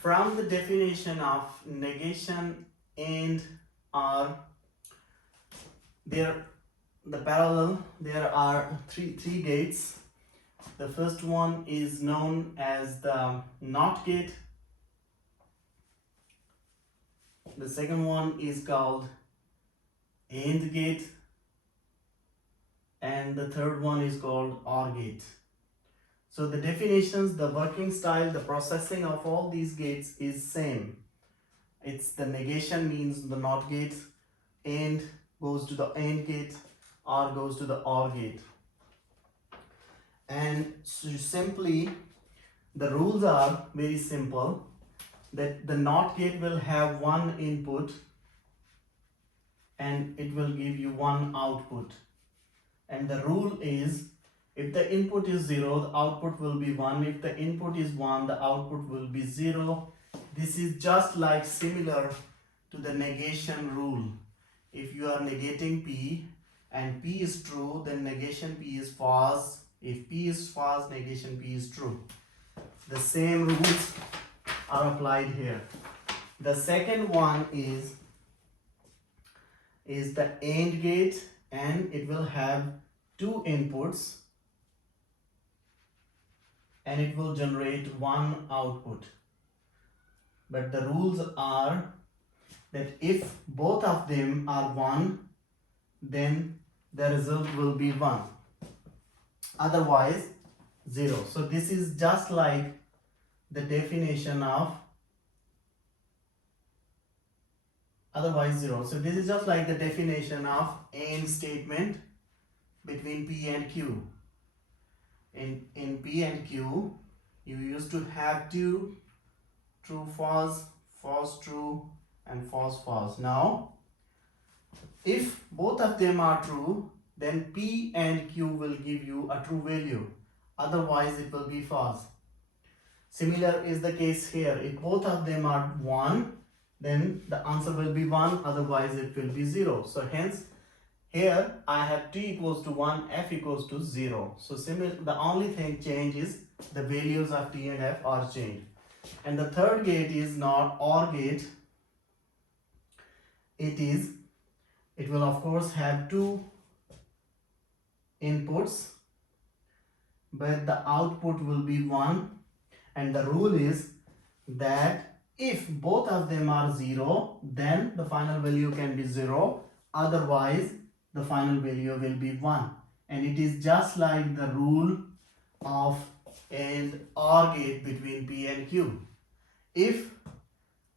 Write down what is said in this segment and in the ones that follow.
from the definition of negation and or there the parallel, there are three gates. The first one is known as the NOT gate. The second one is called AND gate, and the third one is called OR gate. So the definitions, the working style, the processing of all these gates is same. It's the negation means the NOT gate, AND goes to the AND gate, OR goes to the OR gate. And so simply the rules are very simple, that the NOT gate will have one input and it will give you one output. And the rule is, if the input is 0, the output will be 1. If the input is 1, the output will be 0. This is just like similar to the negation rule. If you are negating P and P is true, then negation P is false. If P is false, negation P is true. The same rules are applied here. The second one is the AND gate, and it will have two inputs and it will generate one output. But the rules are that if both of them are 1, then the result will be 1. Otherwise 0. So this is just like the definition of otherwise 0. So this is just like the definition of AND statement between P and Q. In P and Q, you used to have two true false, false true, and false false. Now, if both of them are true, then P and Q will give you a true value. Otherwise, it will be false. Similar is the case here. If both of them are 1, then the answer will be 1. Otherwise, it will be 0. So hence, here I have T equals to 1, F equals to 0. So the only thing change is the values of T and F are changed. And the third gate is not OR gate. It will of course have two inputs, but the output will be 1. And the rule is that if both of them are 0, then the final value can be 0. Otherwise, the final value will be 1. And it is just like the rule of an OR gate between P and Q. If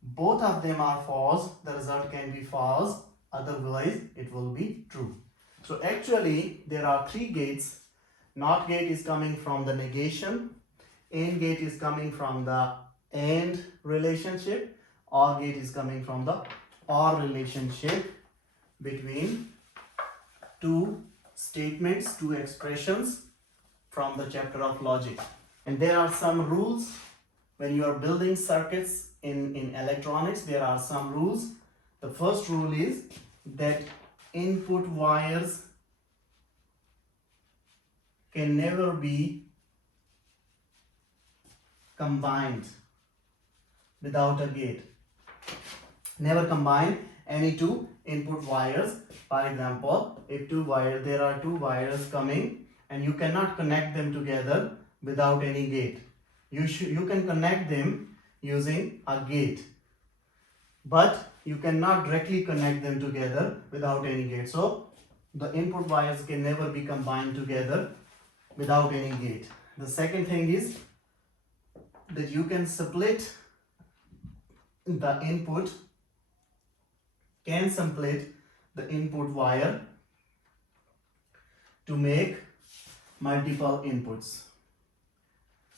both of them are false, the result can be false. Otherwise, it will be true. So actually, there are three gates. NOT gate is coming from the negation. AND gate is coming from the AND relationship. OR gate is coming from the OR relationship between two statements, two expressions from the chapter of logic. And there are some rules when you are building circuits in electronics. There are some rules. The first rule is that input wires can never be combined without a gate. Never combine any two input wires. For example, if there are two wires coming and you cannot connect them together without any gate. You can connect them using a gate, but you cannot directly connect them together without any gate. So the input wires can never be combined together without any gate. The second thing is that you can split the input wire to make multiple inputs.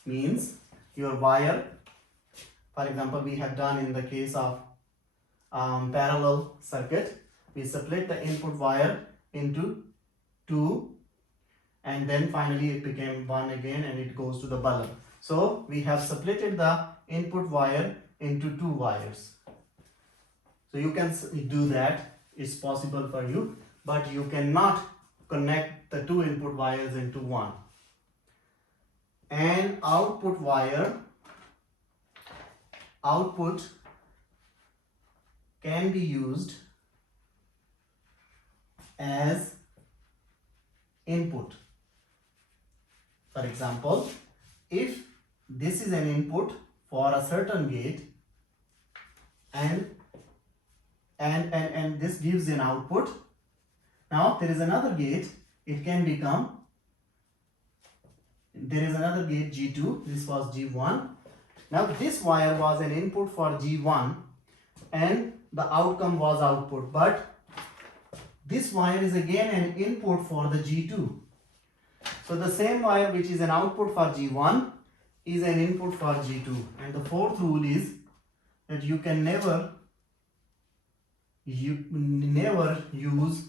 Means your wire, for example, we have done in the case of parallel circuit, we split the input wire into 2 and then finally it became 1 again and it goes to the bulb. So we have splitted the input wire into 2 wires. So you can do that, it's possible for you, but you cannot connect the 2 input wires into 1. And output wire output can be used as input. For example, if this is an input for a certain gate and this gives an output, now there is another gate, it can become, there is another gate G2, this was G1. Now this wire was an input for G1 and the outcome was output, but this wire is again an input for the G2. So the same wire which is an output for G1 is an input for G2. And the fourth rule is that you can never use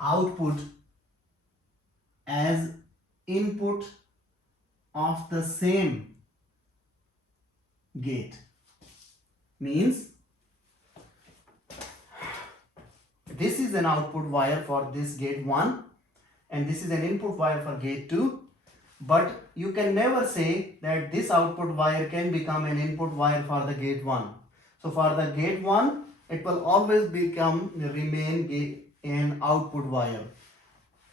output as input of the same gate. Means this is an output wire for this gate 1 and this is an input wire for gate 2, but you can never say that this output wire can become an input wire for the gate 1. So for the gate 1 it will always remain an output wire,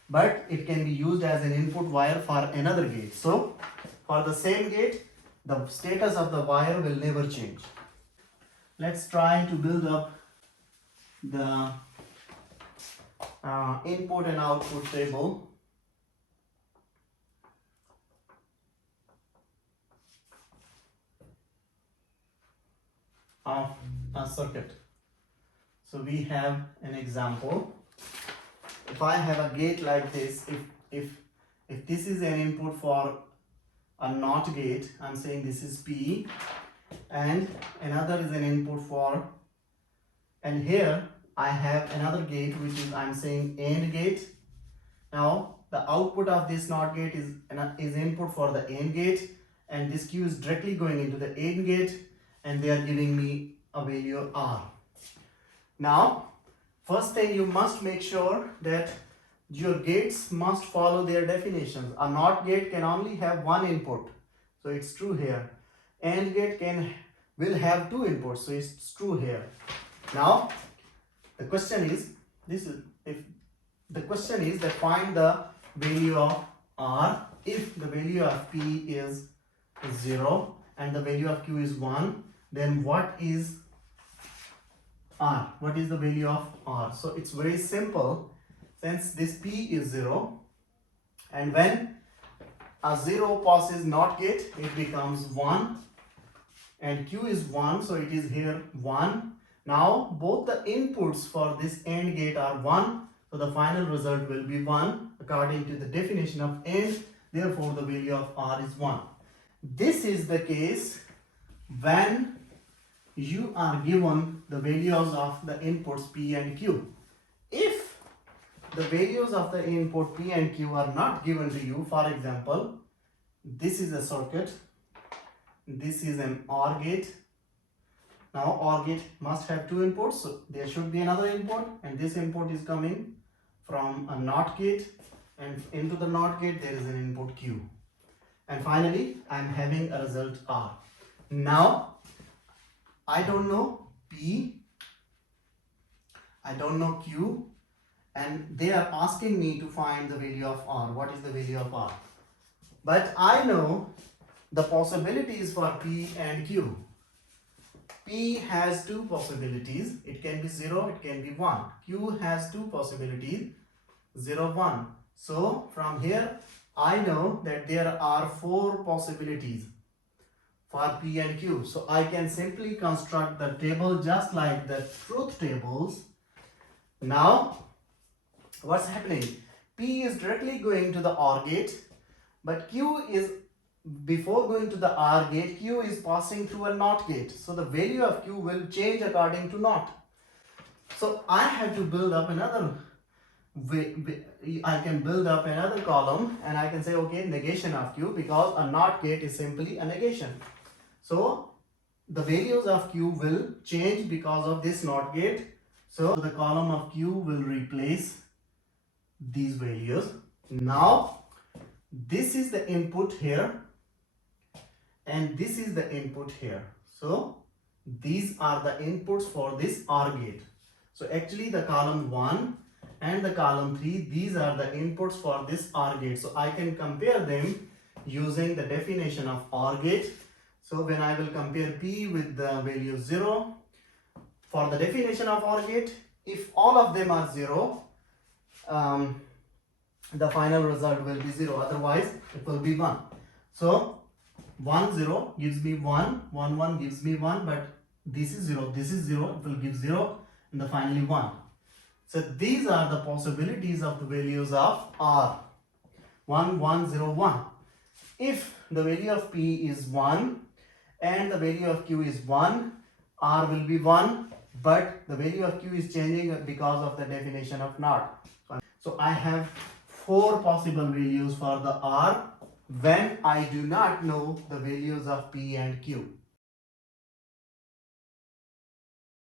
but it can be used as an input wire for another gate. So for the same gate the status of the wire will never change. Let's try to build up the input and output table of a circuit. So we have an example. If I have a gate like this, if this is an input for a NOT gate, I'm saying this is P, and another is an input for, and here I have another gate which is, I'm saying, AND gate. Now the output of this NOT gate is input for the AND gate, and this Q is directly going into the AND gate, and they are giving me a value R. Now first thing, you must make sure that your gates must follow their definitions. A NOT gate can only have one input, so it's true here. AND gate will have two inputs, so it's true here. Now the question is that find the value of R if the value of P is 0 and the value of Q is 1, then what is R? What is the value of R? So it's very simple. Since this P is 0 and when a 0 passes NOT gate, it becomes 1 and Q is 1, so it is here 1. Now both the inputs for this AND gate are 1, so the final result will be 1 according to the definition of AND. Therefore the value of R is 1. This is the case when you are given the values of the inputs P and Q. If the values of the input P and Q are not given to you, for example, this is a circuit, this is an OR gate. Now OR gate must have two inputs, so there should be another input, and this input is coming from a NOT gate, and into the NOT gate there is an input Q. And finally I am having a result R. Now I don't know P, I don't know Q, and they are asking me to find the value of R. What is the value of R? But I know the possibilities for P and Q. P has two possibilities. It can be 0, it can be 1. Q has two possibilities, 0, 1. So from here I know that there are 4 possibilities for P and Q. So I can simply construct the table just like the truth tables. Now what's happening? P is directly going to the OR gate, but Q is, before going to the OR gate, Q is passing through a NOT gate. So the value of Q will change according to NOT. So I have to build up another I can build up another column, and I can say, okay, negation of Q, because a NOT gate is simply a negation. So the values of Q will change because of this NOT gate. So the column of Q will replace these values. Now this is the input here, and this is the input here. So these are the inputs for this OR gate. So actually the column 1 and the column 3, these are the inputs for this OR gate. So I can compare them using the definition of OR gate. So when I will compare P with the value 0, for the definition of OR gate, if all of them are 0, the final result will be 0, otherwise it will be 1. So 1 0 gives me 1, 1 1 gives me 1, but this is 0, this is 0, it will give 0, and the finally 1. So these are the possibilities of the values of R. 1 1 0 1. If the value of P is 1 and the value of Q is 1, R will be 1, but the value of Q is changing because of the definition of NOT. So I have 4 possible values for the R when I do not know the values of P and Q.